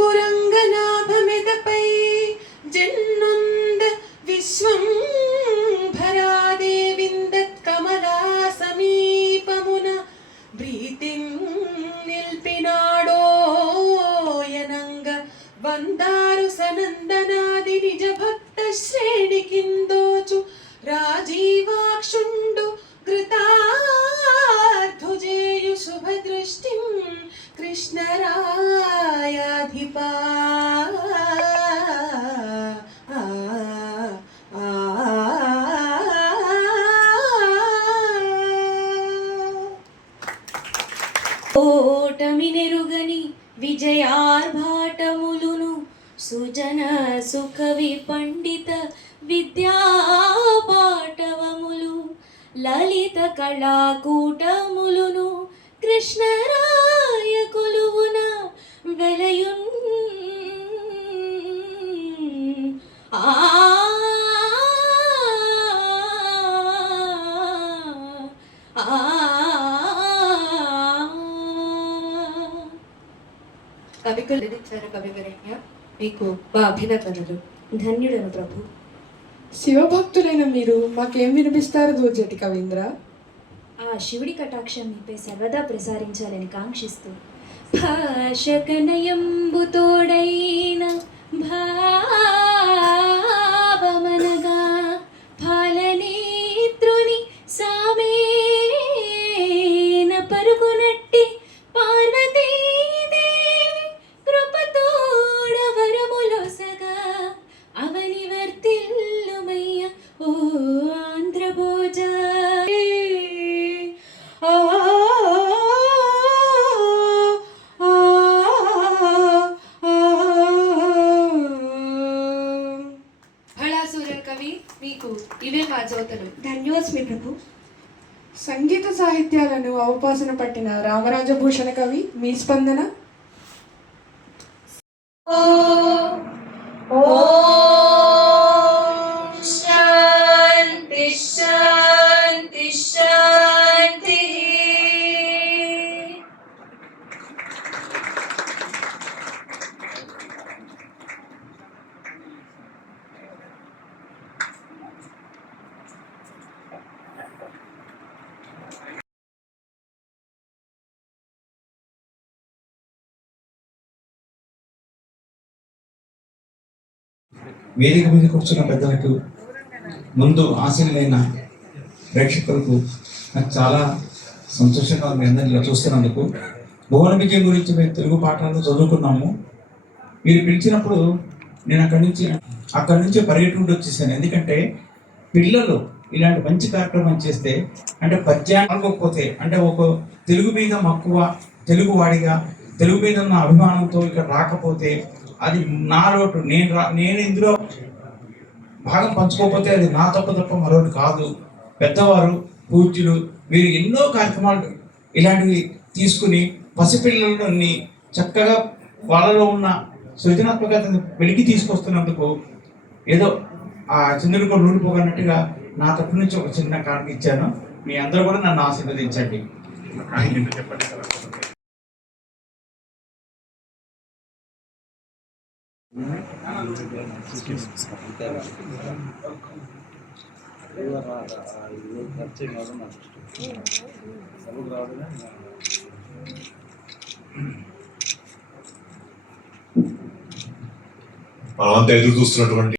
కురంగనాభమెదపై జన్నుంద విశ్వం భరాదేవిందత్ కమలా సమీపమున ప్రీతిం నిల్పినాడోయనంగ వందారు సనందనాది నిజ భక్త శ్రేణి కిందోచు రాజీవాక్షుండు కృతార్థుజేయు శుభదృష్టిం కృష్ణరాయాధిపా ఓటమినెరుగని విజయార్భాటములును సుజన సుకవి పండిత విద్యాపాటవములు లలిత కళాకూటములును కృష్ణరాయ కొలువున వెలయున్ కవికులు కవివరేణ్య మీకు మా అభినందనలు. ధన్యుడను ప్రభు. శివభక్తులైన మీరు మాకేం వినిపిస్తారు దూర్జటి కవీంద్ర? ఆ శివుడి కటాక్షం మీపై సర్వదా ప్రసారించాలని కాంక్షిస్తూ భాషకనయంబు తోడైన భావమనగా ఫాలనేత్రుని సామేన పరుగునట్టి పార్వతీదేవి కృపతోడ వరములొసగా అవని వర్తిల్లుమయ్య ఓ ఆంధ్రభోజ. కవి మీకు ఇవే మా జ్యోతులు. ధన్యోస్మి ప్రభు. సంగీత సాహిత్యాలను అవపాసన పట్టిన రామరాజభూషణ కవి మీ స్పందన? శాంతి శాంతి శాంతి. వేదిక మీద కూర్చున్న పెద్దలకు, ముందు ఆశీనులైన ప్రేక్షకులకు నాకు చాలా సంతోషంగా మీ అందరినీ ఇలా చూస్తున్నందుకు. భువన విజయం గురించి మేము తెలుగు పాఠాలను చదువుకున్నాము. మీరు పిలిచినప్పుడు నేను అక్కడి నుంచి పరిగెట్టుకుంటూ వచ్చేసాను. ఎందుకంటే పిల్లలు ఇలాంటి మంచి కార్యక్రమం చేస్తే, అంటే పద్యాన్ని అనుకోకపోతే, అంటే ఒక తెలుగు మీద మక్కువ, తెలుగు వాడిగా తెలుగు మీద ఉన్న అభిమానంతో ఇక్కడ రాకపోతే అది నా లోటు. నేను ఇందులో భాగం పంచుకోకపోతే అది నా తప్ప మరొకటి కాదు. పెద్దవారు, పూజ్యులు, వీరు ఎన్నో కార్యక్రమాలు ఇలాంటివి తీసుకుని పసిపిల్లలని చక్కగా వాళ్ళలో ఉన్న సృజనాత్మకతను వెలికి తీసుకొస్తున్నందుకు ఏదో ఆ చంద్రుడికి నూడిపోగన్నట్టుగా నా తరపు నుంచి ఒక చిన్న కానుక ఇచ్చాను. మీ అందరూ కూడా నన్ను ఆశీర్వదించండి. మనమంతా ఎదురు చూస్తున్నటువంటి